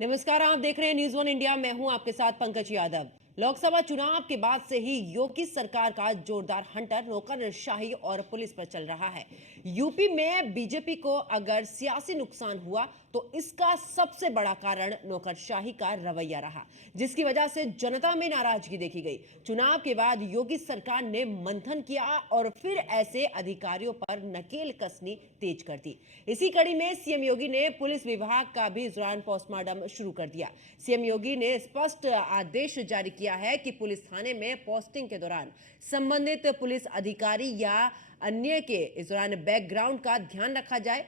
नमस्कार, आप देख रहे हैं न्यूज़ वन इंडिया। मैं हूं आपके साथ पंकज यादव। लोकसभा चुनाव के बाद से ही योगी सरकार का जोरदार हंटर नौकरशाही और पुलिस पर चल रहा है। यूपी में बीजेपी को अगर सियासी नुकसान हुआ तो इसका सबसे बड़ा कारण नौकरशाही का रवैया रहा, जिसकी वजह से जनता में नाराजगी देखी गई। चुनाव के बाद योगी सरकार ने मंथन किया और फिर ऐसे अधिकारियों पर नकेल कसनी तेज कर दी। इसी कड़ी में सीएम योगी ने पुलिस विभाग का भी इस दौरान पोस्टमार्टम शुरू कर दिया। सीएम योगी ने स्पष्ट आदेश जारी किया है कि पुलिस थाने में पोस्टिंग के दौरान संबंधित पुलिस अधिकारी या अन्य के इस दौरान बैकग्राउंड का ध्यान रखा जाए।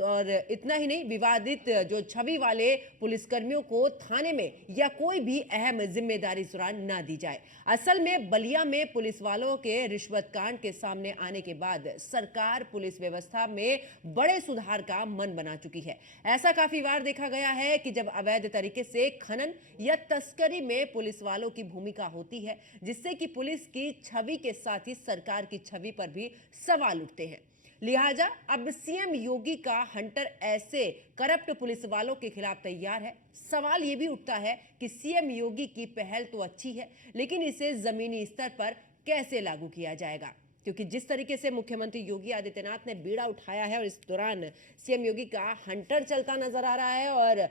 और इतना ही नहीं, विवादित जो छवि वाले पुलिसकर्मियों को थाने में या कोई भी अहम जिम्मेदारी इस दौरान ना दी जाए। असल में बलिया में पुलिस वालों के रिश्वत कांड के सामने आने के बाद सरकार पुलिस व्यवस्था में बड़े सुधार का मन बना चुकी है। ऐसा काफी बार देखा गया है कि जब अवैध तरीके से खनन या तस्करी में पुलिस वालों की भूमिका होती है, जिससे कि पुलिस की छवि के साथ ही सरकार की छवि पर भी सवाल उठते हैं। लिहाजा अब सीएम योगी का हंटर ऐसे करप्ट पुलिस वालों के खिलाफ तैयार है। सवाल यह भी उठता है कि सीएम योगी की पहल तो अच्छी है, लेकिन इसे जमीनी स्तर पर कैसे लागू किया जाएगा, क्योंकि जिस तरीके से मुख्यमंत्री योगी आदित्यनाथ ने बीड़ा उठाया है और इस दौरान सीएम योगी का हंटर चलता नजर आ रहा है और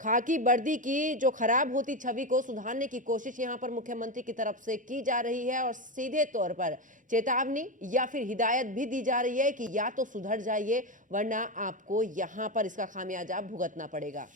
खाकी वर्दी की जो खराब होती छवि को सुधारने की कोशिश यहां पर मुख्यमंत्री की तरफ से की जा रही है और सीधे तौर पर चेतावनी या फिर हिदायत भी दी जा रही है कि या तो सुधर जाइए, वरना आपको यहां पर इसका खामियाजा भुगतना पड़ेगा।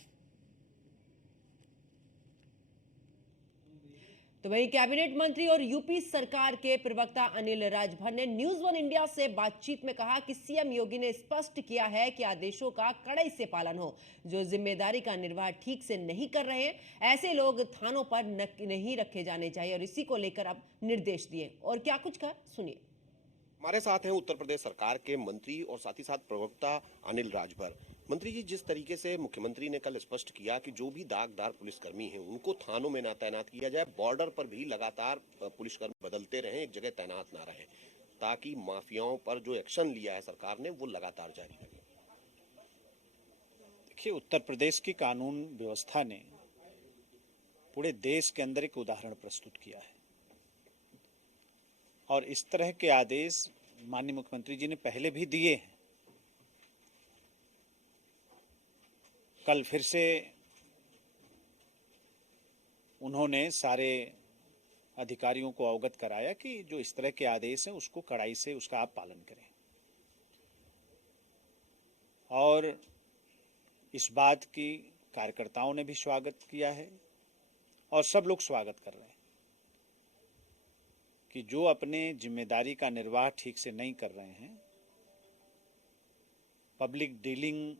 तो वहीं कैबिनेट मंत्री और यूपी सरकार के प्रवक्ता अनिल राजभर ने न्यूज़ वन इंडिया से बातचीत में कहा कि सीएम योगी ने स्पष्ट किया है कि आदेशों का कड़ाई से पालन हो। जो जिम्मेदारी का निर्वाह ठीक से नहीं कर रहे हैं, ऐसे लोग थानों पर नहीं रखे जाने चाहिए और इसी को लेकर अब निर्देश दिए। और क्या कुछ कहा, सुनिए। हमारे साथ हैं उत्तर प्रदेश सरकार के मंत्री और साथ ही साथ प्रवक्ता अनिल राजभर। मंत्री जी, जिस तरीके से मुख्यमंत्री ने कल स्पष्ट किया कि जो भी दागदार पुलिसकर्मी हैं उनको थानों में ना तैनात किया जाए, बॉर्डर पर भी लगातार पुलिसकर्मी बदलते रहें, एक जगह तैनात ना रहें, ताकि माफियाओं पर जो एक्शन लिया है सरकार ने वो लगातार जारी रहे। देखिए, उत्तर प्रदेश की कानून व्यवस्था ने पूरे देश के अंदर एक उदाहरण प्रस्तुत किया है और इस तरह के आदेश माननीय मुख्यमंत्री जी ने पहले भी दिए हैं। कल फिर से उन्होंने सारे अधिकारियों को अवगत कराया कि जो इस तरह के आदेश हैं उसको कड़ाई से उसका आप पालन करें और इस बात की कार्यकर्ताओं ने भी स्वागत किया है और सब लोग स्वागत कर रहे हैं कि जो अपने जिम्मेदारी का निर्वाह ठीक से नहीं कर रहे हैं, पब्लिक डीलिंग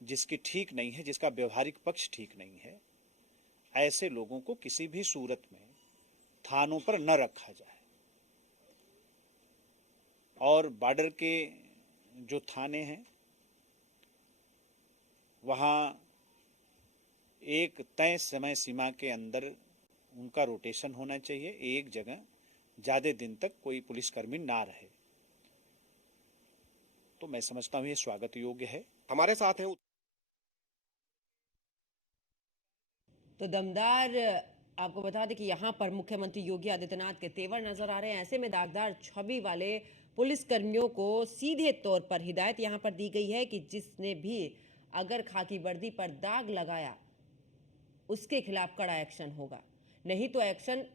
जिसकी ठीक नहीं है, जिसका व्यवहारिक पक्ष ठीक नहीं है, ऐसे लोगों को किसी भी सूरत में थानों पर न रखा जाए। और बॉर्डर के जो थाने हैं वहाँ एक तय समय सीमा के अंदर उनका रोटेशन होना चाहिए, एक जगह ज़्यादा दिन तक कोई पुलिसकर्मी ना रहे। तो मैं समझता हूँ ये स्वागत योग्य है। हमारे साथ हैं तो दमदार आपको बता दें कि यहां पर मुख्यमंत्री योगी आदित्यनाथ के तेवर नजर आ रहे हैं। ऐसे में दागदार छवि वाले पुलिसकर्मियों को सीधे तौर पर हिदायत यहां पर दी गई है कि जिसने भी अगर खाकी वर्दी पर दाग लगाया उसके खिलाफ कड़ा एक्शन होगा, नहीं तो एक्शन।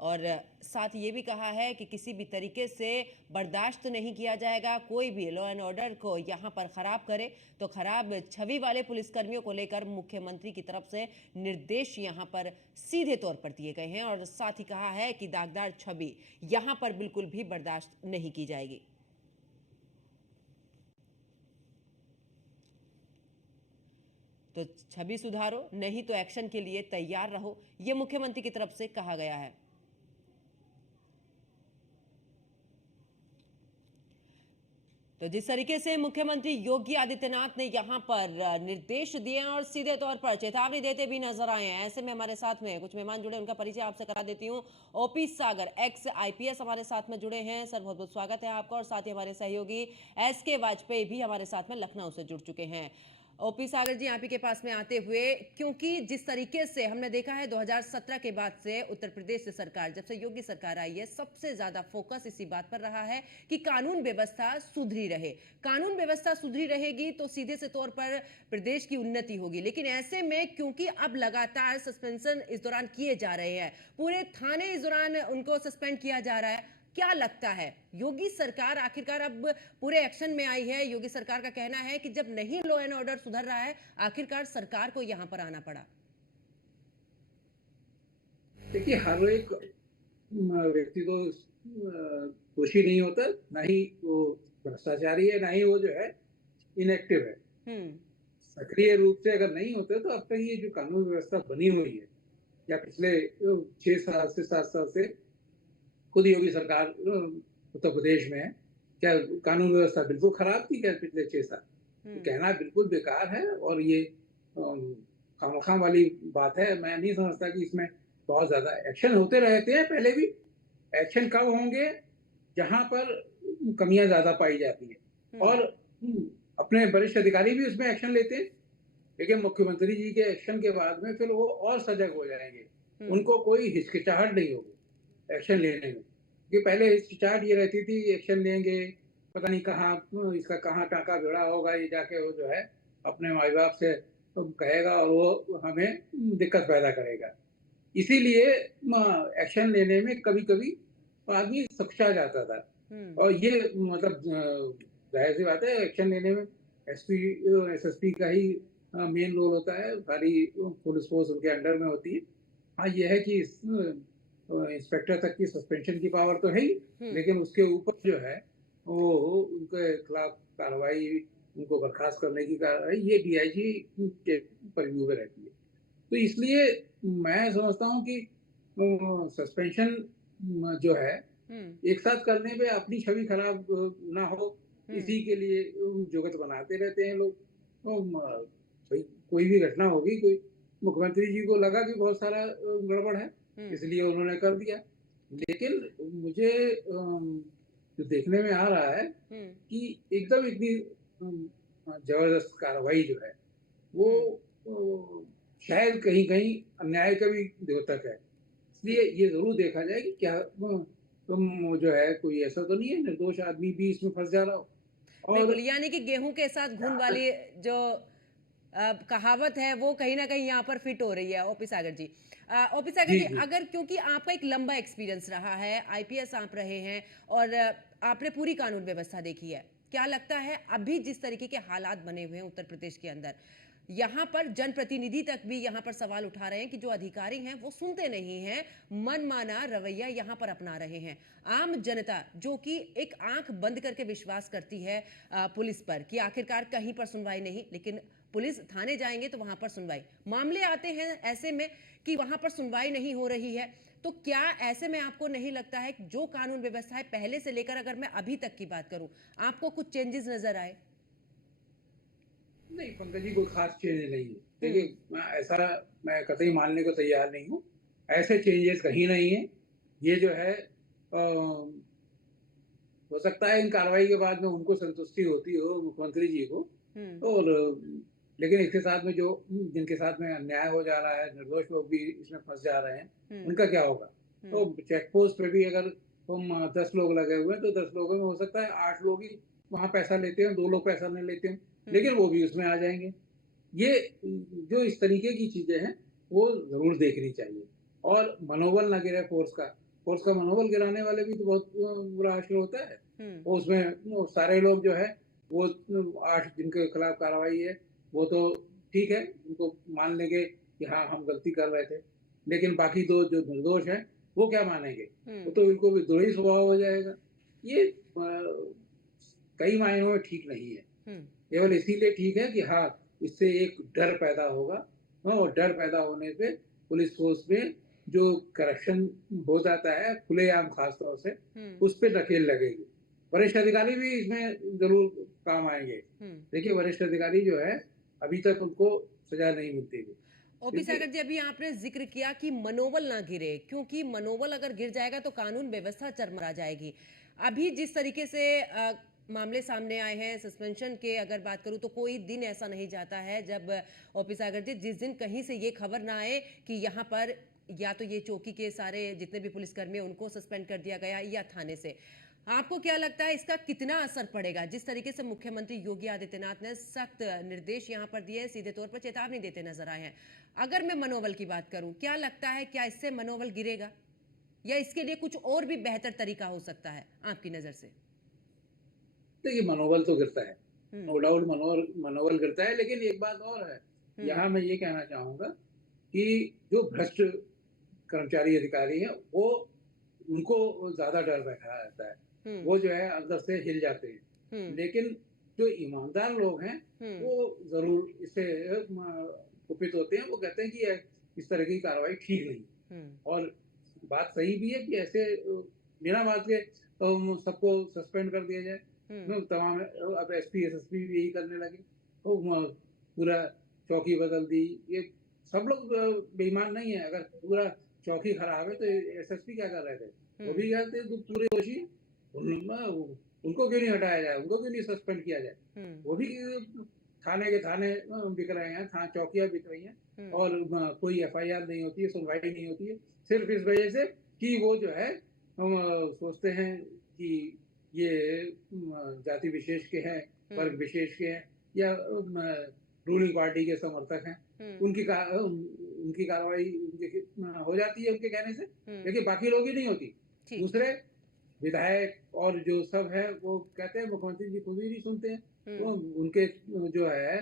और साथ ये भी कहा है कि किसी भी तरीके से बर्दाश्त नहीं किया जाएगा। कोई भी लॉ एंड ऑर्डर को यहाँ पर खराब करे तो खराब छवि वाले पुलिसकर्मियों को लेकर मुख्यमंत्री की तरफ से निर्देश यहाँ पर सीधे तौर पर दिए गए हैं और साथ ही कहा है कि दागदार छवि यहाँ पर बिल्कुल भी बर्दाश्त नहीं की जाएगी। तो छवि सुधारो, नहीं तो एक्शन के लिए तैयार रहो, यह मुख्यमंत्री की तरफ से कहा गया है। तो जिस तरीके से मुख्यमंत्री योगी आदित्यनाथ ने यहां पर निर्देश दिए और सीधे तौर पर चेतावनी देते भी नजर आए हैं, ऐसे में हमारे साथ में कुछ मेहमान जुड़े, उनका परिचय आपसे करा देती हूं। ओपी सागर एक्स आईपीएस हमारे साथ में जुड़े हैं। सर, बहुत बहुत स्वागत है आपका। और साथ ही हमारे सहयोगी एसके वाजपेयी भी हमारे साथ में लखनऊ से जुड़ चुके हैं। ओपी सागर जी, आप ही के पास में आते हुए, क्योंकि जिस तरीके से हमने देखा है 2017 के बाद से उत्तर प्रदेश से सरकार, जब से योगी सरकार आई है, सबसे ज्यादा फोकस इसी बात पर रहा है कि कानून व्यवस्था सुधरी रहे। कानून व्यवस्था सुधरी रहेगी तो सीधे से तौर पर प्रदेश की उन्नति होगी। लेकिन ऐसे में क्योंकि अब लगातार सस्पेंशन इस दौरान किए जा रहे हैं, पूरे थाने इस दौरान उनको सस्पेंड किया जा रहा है, क्या लगता है योगी सरकार आखिरकार अब पूरे एक्शन में आई है? योगी सरकार का कहना है कि जब नहीं लॉ एंड ऑर्डर सुधर रहा है, आखिरकार सरकार को यहां पर आना पड़ा। देखिए, हर एक व्यक्ति तो दोषी नहीं होता, ना ही वो भ्रष्टाचारी है, ना ही वो जो है इनएक्टिव है। हम्म। सक्रिय रूप से अगर नहीं होते तो अब तक ये जो कानून व्यवस्था बनी हुई है, या पिछले 6 साल से 7 साल से खुद योगी सरकार उत्तर प्रदेश में है, क्या कानून व्यवस्था बिल्कुल खराब थी क्या पिछले 6 साल? ये कहना बिल्कुल बेकार है, और ये खामखा वाली बात है। मैं नहीं समझता कि इसमें बहुत ज्यादा एक्शन होते रहते हैं पहले भी। एक्शन कब होंगे? जहां पर कमियां ज्यादा पाई जाती है, और अपने वरिष्ठ अधिकारी भी उसमें एक्शन लेते हैं, लेकिन मुख्यमंत्री जी के एक्शन के बाद में फिर वो और सजग हो जाएंगे। उनको कोई हिचकिचाहट नहीं होगी एक्शन लेने में, कि पहले हिचकिचाहट ये रहती थी एक्शन लेंगे, पता नहीं कहाँ इसका कहाँ टाँका भिड़ा होगा, ये जाके वो जो है अपने माई बाप से कहेगा और वो हमें दिक्कत पैदा करेगा। इसीलिए एक्शन लेने में कभी कभी आदमी सकुचा जाता था। और ये मतलब जाहिर सी बात है, एक्शन लेने में एसपी एसएसपी का ही मेन रोल होता है, सारी पुलिस फोर्स उनके अंडर में होती है। हाँ, ये है कि इंस्पेक्टर तक की सस्पेंशन की पावर तो है ही, लेकिन उसके ऊपर जो है वो उनके खिलाफ कार्रवाई, उनको बर्खास्त करने की कार्रवाई, ये डीआईजी के परिव्यू में रहती है। तो इसलिए मैं समझता हूँ कि सस्पेंशन जो है एक साथ करने पे अपनी छवि खराब ना हो, इसी के लिए जुगत बनाते रहते हैं लोग। तो भाई कोई भी घटना होगी, कोई मुख्यमंत्री जी को लगा कि बहुत सारा गड़बड़ है, इसलिए उन्होंने कर दिया। लेकिन मुझे जो देखने में आ रहा है कि एकदम इतनी जबरदस्त कार्रवाई जो है वो शायद कहीं कहीं अन्याय का भी द्योतक है। इसलिए ये जरूर देखा जाए कि क्या तुम जो है कोई ऐसा तो नहीं है निर्दोष आदमी भी इसमें फंस जा रहा हो। बिल्कुल, और यानी कि गेहूं के साथ घुन वाली जो कहावत है वो कहीं ना कहीं यहाँ पर फिट हो रही है। ओपी सागर जी, ओपी सागर जी जी, जी अगर क्योंकि आपका एक लंबा एक्सपीरियंस रहा है, आईपीएस आप रहे हैं और आपने पूरी कानून व्यवस्था देखी है, क्या लगता है अभी जिस तरीके के हालात बने हुए हैं उत्तर प्रदेश के अंदर, यहाँ पर जनप्रतिनिधि तक भी यहाँ पर सवाल उठा रहे हैं कि जो अधिकारी हैं वो सुनते नहीं हैं, मनमाना रवैया यहाँ पर अपना रहे हैं। आम जनता जो कि एक आंख बंद करके विश्वास करती है पुलिस पर कि आखिरकार कहीं पर सुनवाई नहीं, लेकिन पुलिस थाने जाएंगे तो वहां पर सुनवाई, मामले आते हैं ऐसे में कि वहां पर सुनवाई नहीं हो रही है। तो क्या ऐसे में आपको नहीं लगता है कि जो कानून व्यवस्था है पहले से लेकर, अगर मैं अभी तक की बात करूं, आपको कुछ चेंजेस नजर आए? नहीं, पंकज जी, कोई खास चेंज नहीं है। देखिए, मैं कतई मानने को तैयार नहीं हूँ। ऐसे चेंजेस कहीं नहीं है। ये जो है हो सकता है इन कार्रवाई के बाद में उनको संतुष्टि होती हो मुख्यमंत्री जी को, और लेकिन इसके साथ में जो जिनके साथ में अन्याय हो जा रहा है, निर्दोष लोग भी इसमें फंस जा रहे हैं, उनका क्या होगा? तो चेक पोस्ट पे भी अगर तुम 10 लोग लगे हुए हैं तो 10 लोगों में हो सकता है 8 लोग ही वहां पैसा लेते हैं, 2 लोग पैसा नहीं लेते हैं, लेकिन वो भी उसमें आ जाएंगे। ये जो इस तरीके की चीजें हैं वो जरूर देखनी चाहिए, और मनोबल ना गिरे फोर्स का मनोबल गिराने वाले भी तो बहुत बुरा हाशिया होता है। वो उसमें वो सारे लोग जो है वो 8 जिनके खिलाफ कार्रवाई है वो तो ठीक है, उनको मान लेंगे कि हाँ हम गलती कर रहे थे, लेकिन बाकी दो जो निर्दोष हैं वो क्या मानेंगे? वो तो इनको विद्रोही स्वभाव हो जाएगा। ये कई मायनों में ठीक नहीं है। केवल इसीलिए ठीक है कि हाँ, इससे एक डर पैदा होगा। हाँ, और डर पैदा होने से पुलिस फोर्स में जो करप्शन हो जाता है खुलेआम, खास तौर से उस पे नकेल लगेगी। वरिष्ठ अधिकारी भी इसमें जरूर काम आएंगे। देखिए, वरिष्ठ अधिकारी जो है अभी तक उनको सजा नहीं मिलती थी, ओपी क्योंकि सागर जी, अभी आपने जिक्र किया कि मनोबल ना गिरे, क्योंकि मनोबल अगर गिर जाएगा तो कानून व्यवस्था चरमरा जाएगी। अभी जिस तरीके से मामले सामने आए हैं सस्पेंशन के, अगर बात करूं तो कोई दिन ऐसा नहीं जाता है जब ओपी सागर जी जिस दिन कहीं से ये खबर ना आए कि यहाँ पर या तो ये चौकी के सारे जितने भी पुलिसकर्मी हैं उनको सस्पेंड कर दिया गया या थाने से। आपको क्या लगता है इसका कितना असर पड़ेगा? जिस तरीके से मुख्यमंत्री योगी आदित्यनाथ ने सख्त निर्देश यहाँ पर दिए, सीधे तौर पर चेतावनी देते नजर आए हैं। अगर मैं मनोबल की बात करूं, क्या लगता है क्या इससे मनोबल गिरेगा या इसके लिए कुछ और भी बेहतर तरीका हो सकता है आपकी नजर से? देखिए, मनोबल तो गिरता है, नो हम्म। डाउट मनोबल मनोबल गिरता है, लेकिन एक बात और है, हम्म। यहाँ मैं ये कहना चाहूंगा कि जो भ्रष्ट कर्मचारी अधिकारी हैं, वो उनको ज्यादा डर बैठा रहता है, हम्म। वो जो है अंदर से हिल जाते हैं। हम्म। लेकिन जो ईमानदार लोग हैं, हम्म। वो जरूर इससे कुपित होते हैं, वो कहते हैं कि इस तरह की कार्रवाई ठीक नहीं। हम्म। और बात सही भी है कि ऐसे बिना बात के सबको सस्पेंड कर दिया जाए। हम्म। तमाम अब एसपी एसएसपी भी यही करने लगे, तो पूरा चौकी बदल दी। ये सब लोग बेईमान नहीं है। अगर पूरा चौकी खराब है तो एसएसपी क्या कर रहे थे? वो भी कहते तो पूरे दोषी हैं। उनको क्यों नहीं हटाया जाए, उनको क्यों नहीं सस्पेंड किया जाए? हम्म। वो भी थाने के थाने बिक रहे हैं, चौकियां बिक रही हैं, हम्म। और कोई एफआईआर नहीं होती है, सुनवाई नहीं होती है, सिर्फ इस वजह से कि वो जो है हम सोचते हैं कि ये जाति विशेष के हैं, वर्ग विशेष के हैं, या रूलिंग पार्टी के समर्थक हैं। हम्म। उनकी कार्रवाई हो जाती है उनके कहने से, हम्म। लेकिन बाकी लोग ही नहीं होती। ठीक। दूसरे विधायक और जो सब है वो कहते हैं मुख्यमंत्री जी खुद ही नहीं सुनते हैं। वो हम्म। उनके जो है,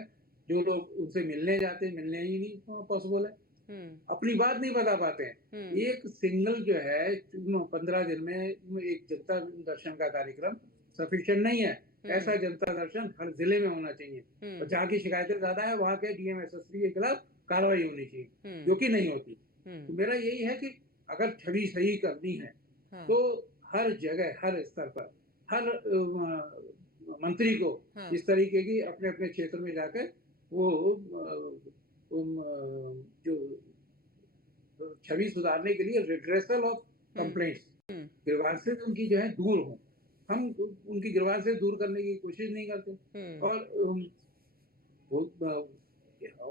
जो लोग उनसे मिलने जाते हैं, मिलने ही नहीं पॉसिबल है, हम्म। अपनी बात नहीं बता पाते हैं। हम्म। एक सिंगल जो है 15 दिन में एक जनता दर्शन का कार्यक्रम सफिशिएंट नहीं है। ऐसा जनता दर्शन हर जिले में होना चाहिए, और जहाँ की शिकायतें ज्यादा है वहाँ के डीएम एसएसपी के खिलाफ कार्रवाई होनी चाहिए, जो कि नहीं होती। तो मेरा यही है कि अगर छवि सही करनी है हाँ। तो हर जगह, हर स्तर पर, हर मंत्री को हाँ। इस तरीके की अपने अपने क्षेत्र में जाकर वो जो छवि सुधारने के लिए redressal of complaints, hmm. Grievances उनकी जो है दूर हो। हम उनकी ग्रीवांसेस दूर करने की कोशिश नहीं करते। हम्म। और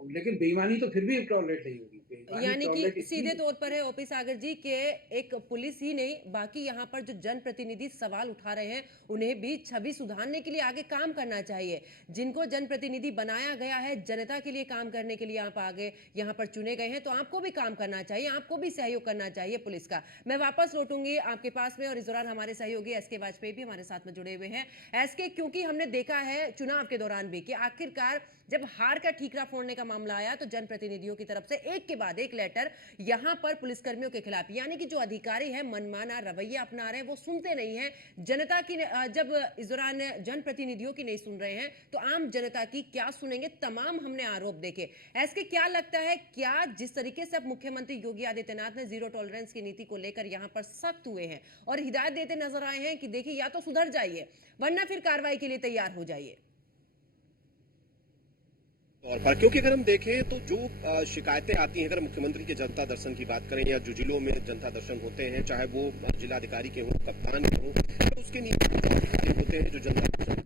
लेकिन बेईमानी तो फिर भी टॉलरेट नहीं होगी। बेईमानी यानी कि टॉलरेट इसलिए सीधे तौर पर है ओपी सागर जी के एक पुलिस ही नहीं, बाकी यहाँ पर जो जनप्रतिनिधि सवाल उठा रहे हैं उन्हें भी छवि सुधारने के लिए आगे काम करना चाहिए। जिनको जनप्रतिनिधि बनाया गया है जनता के लिए काम करने के लिए आप आगे यहाँ पर चुने गए हैं, तो आपको भी काम करना चाहिए, आपको भी सहयोग करना चाहिए पुलिस का। मैं वापस लौटूंगी आपके पास में, और इस दौरान हमारे सहयोगी एसके वाजपेयी भी हमारे साथ में जुड़े हुए हैं। एसके, क्योंकि हमने देखा है चुनाव के दौरान भी कि आखिरकार जब हार का ठीकरा फोड़ने का मामला आया तो जनप्रतिनिधियों की तरफ से एक के बाद एक लेटर यहां पर पुलिसकर्मियों के खिलाफ, यानी कि जो अधिकारी हैं मनमाना रवैया अपना रहे हैं, वो सुनते नहीं हैं जनता की। जब इस दौरान जनप्रतिनिधियों की नहीं सुन रहे हैं तो आम जनता की क्या सुनेंगे? तमाम हमने आरोप देखे। ऐसे क्या लगता है, क्या जिस तरीके से अब मुख्यमंत्री योगी आदित्यनाथ ने जीरो टॉलरेंस की नीति को लेकर यहां पर सख्त हुए हैं और हिदायत देते नजर आए हैं कि देखिए या तो सुधर जाइए वरना फिर कार्रवाई के लिए तैयार हो जाइए? तौर पर, क्योंकि अगर हम देखें तो जो शिकायतें आती हैं, अगर मुख्यमंत्री के जनता दर्शन की बात करें या जो जिलों में जनता दर्शन होते हैं, चाहे वो जिलाधिकारी के हों, कप्तान के हों, तो उसके नीचे जो अधिकारी होते हैं जो जनता दर्शन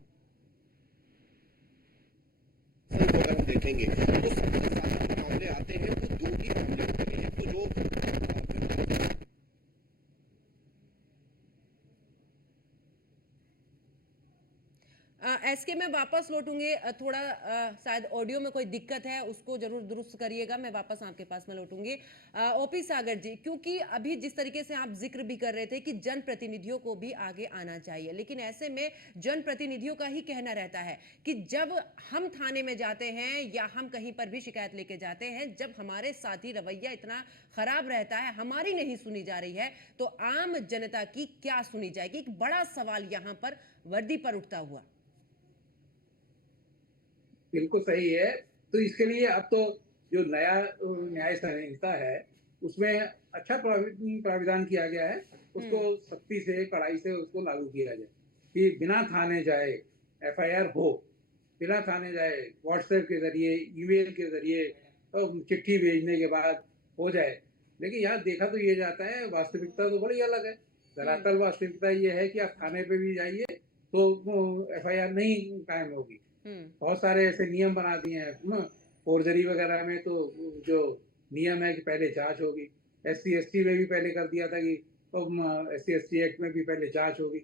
को अगर हम देखेंगे तो सबसे ज्यादा जो मामले आते हैं वो दो ही मामले होते हैं। तो जो एसके में वापस लौटूंगे, थोड़ा शायद ऑडियो में कोई दिक्कत है, उसको जरूर दुरुस्त करिएगा। मैं वापस आपके पास में लौटूंगी। ओपी सागर जी, क्योंकि अभी जिस तरीके से आप जिक्र भी कर रहे थे कि जनप्रतिनिधियों को भी आगे आना चाहिए, लेकिन ऐसे में जनप्रतिनिधियों का ही कहना रहता है कि जब हम थाने में जाते हैं या हम कहीं पर भी शिकायत लेके जाते हैं, जब हमारे साथी रवैया इतना खराब रहता है, हमारी नहीं सुनी जा रही है, तो आम जनता की क्या सुनी जाएगी? एक बड़ा सवाल यहां पर वर्दी पर उठता हुआ। बिल्कुल सही है। तो इसके लिए अब तो जो नया न्याय संहिता है उसमें अच्छा प्राविधान किया गया है, उसको सख्ती से, कड़ाई से उसको लागू किया जाए कि बिना थाने जाए एफआईआर हो, बिना थाने जाए व्हाट्सएप के जरिए, ईमेल के जरिए, चिट्ठी भेजने के बाद हो जाए। लेकिन यहाँ देखा तो ये जाता है, वास्तविकता तो बड़ी अलग है। धरातल वास्तविकता ये है कि आप थाने पे भी जाइए, तो एफआईआर नहीं कायम होगी। बहुत सारे ऐसे नियम बना दिए हैं ना, फोर्जरी वगैरह में तो जो नियम है कि पहले जांच होगी। एससी एसटी में भी पहले कर दिया था कि एससी एसटी एक्ट में भी पहले जांच होगी।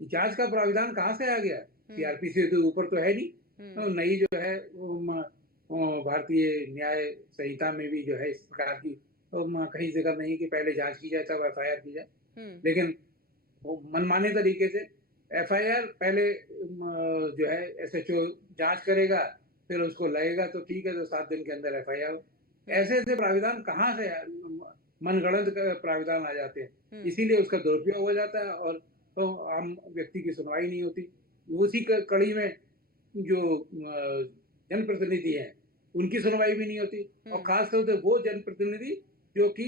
जांच का प्राविधान कहाँ से आ गया? सीआरपी से तो ऊपर तो है नहीं। तो नई जो है भारतीय न्याय संहिता में भी जो है इस प्रकार की कहीं जिक्र नहीं कि पहले जांच की जाए तब एफआईआर की जाए। लेकिन वो मनमाने तरीके से एफआईआर पहले जो है एसएचओ जांच करेगा, फिर उसको लगेगा तो ठीक है, तो 7 दिन के अंदर एफआईआर। ऐसे ऐसे प्राविधान कहाँ से मनगढ़ंत प्राविधान आ जाते हैं, इसीलिए उसका दुरुपयोग हो जाता है और तो आम व्यक्ति की सुनवाई नहीं होती। उसी कड़ी में जो जनप्रतिनिधि हैं उनकी सुनवाई भी नहीं होती, और खासतौर से वो जनप्रतिनिधि जो कि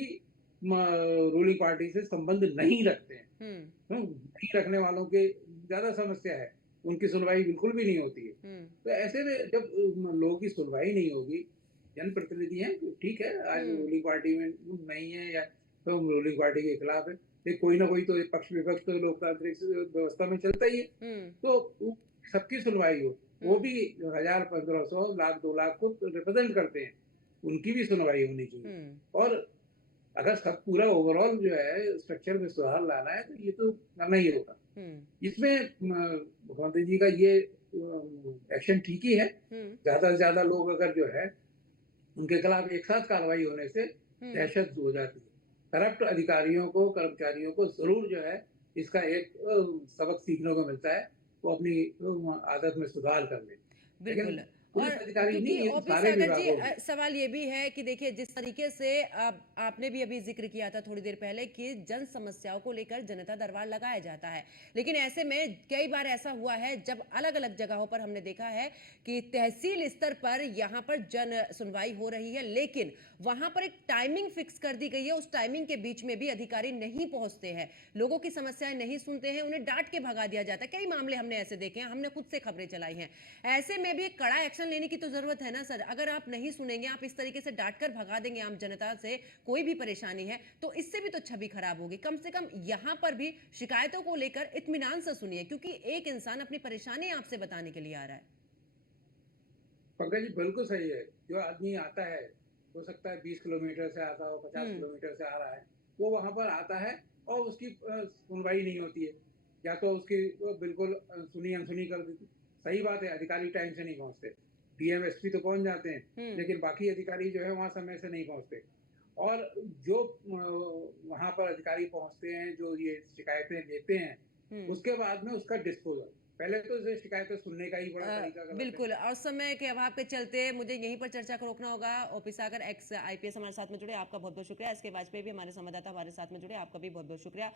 रूलिंग पार्टी से संबंध नहीं रखते हैं। नहीं रखने वालों के ज्यादा समस्या है, उनकी सुनवाई बिल्कुल भी नहीं होती है। तो ऐसे में जब लोगों की सुनवाई नहीं होगी, जनप्रतिनिधि हैं तो ठीक है, आज रूलिंग पार्टी में नहीं है या तो रूलिंग पार्टी के खिलाफ है, लेकिन कोई ना कोई तो पक्ष विपक्ष तो लोकतांत्रिक व्यवस्था में चलता ही है। तो सबकी सुनवाई हो, वो भी 1000, 1500, लाख, 2 लाख को रिप्रेजेंट करते हैं, उनकी भी सुनवाई होनी चाहिए। और अगर सब पूरा ओवरऑल जो है स्ट्रक्चर में सुधार लाना है तो ये तो करना ही होगा। इसमें मुख्यमंत्री जी का ये एक्शन ठीक ही है। ज्यादा से ज्यादा लोग अगर जो है उनके खिलाफ एक साथ कार्रवाई होने से दहशत हो जाती है। करप्ट अधिकारियों को, कर्मचारियों को जरूर जो है इसका एक सबक सीखने को मिलता है, वो अपनी आदत में सुधार कर ले। बिल्कुल। लेकिन पुलिस और अधिकारी क्योंकि नहीं, ये ओपी सारे सागर जी, विभागों में। सवाल ये भी है कि देखिए जिस तरीके से आपने भी अभी जिक्र किया था थोड़ी देर पहले कि जन समस्याओं को लेकर जनता दरबार लगाया जाता है, लेकिन ऐसे में कई बार ऐसा हुआ है जब अलग अलग जगहों पर हमने देखा है कि तहसील स्तर पर यहाँ पर जन सुनवाई हो रही है, लेकिन वहां पर एक टाइमिंग फिक्स कर दी गई है, उस टाइमिंग के बीच में भी अधिकारी नहीं पहुंचते हैं, लोगों की समस्याएं नहीं सुनते हैं, उन्हें डांट के भगा दिया जाता है। कई मामले हमने ऐसे देखे हैं, हमने खुद से खबरें चलाई हैं। ऐसे में भी एक कड़ा एक्शन लेने की तो जरूरत है ना सर। अगर आप नहीं सुनेंगे, आप इस तरीके से डांट कर भगा देंगे आम जनता से कोई भी परेशानी है, तो इससे भी तो छवि खराब होगी। कम से कम यहां पर भी शिकायतों को लेकर इत्मीनान से सुनिए, क्योंकि एक इंसान अपनी परेशानी आपसे बताने के लिए आ रहा है। पंकज जी बिल्कुल सही है। जो आदमी आता है, हो सकता है 20 किलोमीटर से आता हो, 50 किलोमीटर से आ रहा है, वो वहां पर आता है और उसकी सुनवाई नहीं होती है, या तो उसकी बिल्कुल सुनी अनसुनी कर देती। सही बात है, अधिकारी टाइम से नहीं पहुंचते। डीएम एसपी तो पहुंच जाते हैं, लेकिन बाकी अधिकारी जो है वहां समय से नहीं पहुंचते। और जो वहां पर अधिकारी पहुंचते हैं, जो ये शिकायतें लेते हैं, उसके बाद में उसका डिस्पोजल, पहले तो इसे शिकायतें सुनने का ही बड़ा तरीका गलत है। बिल्कुल, और समय के अभाव के चलते मुझे यहीं पर चर्चा को रोकना होगा। ओपी सागर एक्स आईपीएस हमारे साथ में जुड़े, आपका बहुत बहुत शुक्रिया। एसके वाजपेयी भी हमारे संवाददाता हमारे साथ में जुड़े, आपका भी बहुत बहुत शुक्रिया।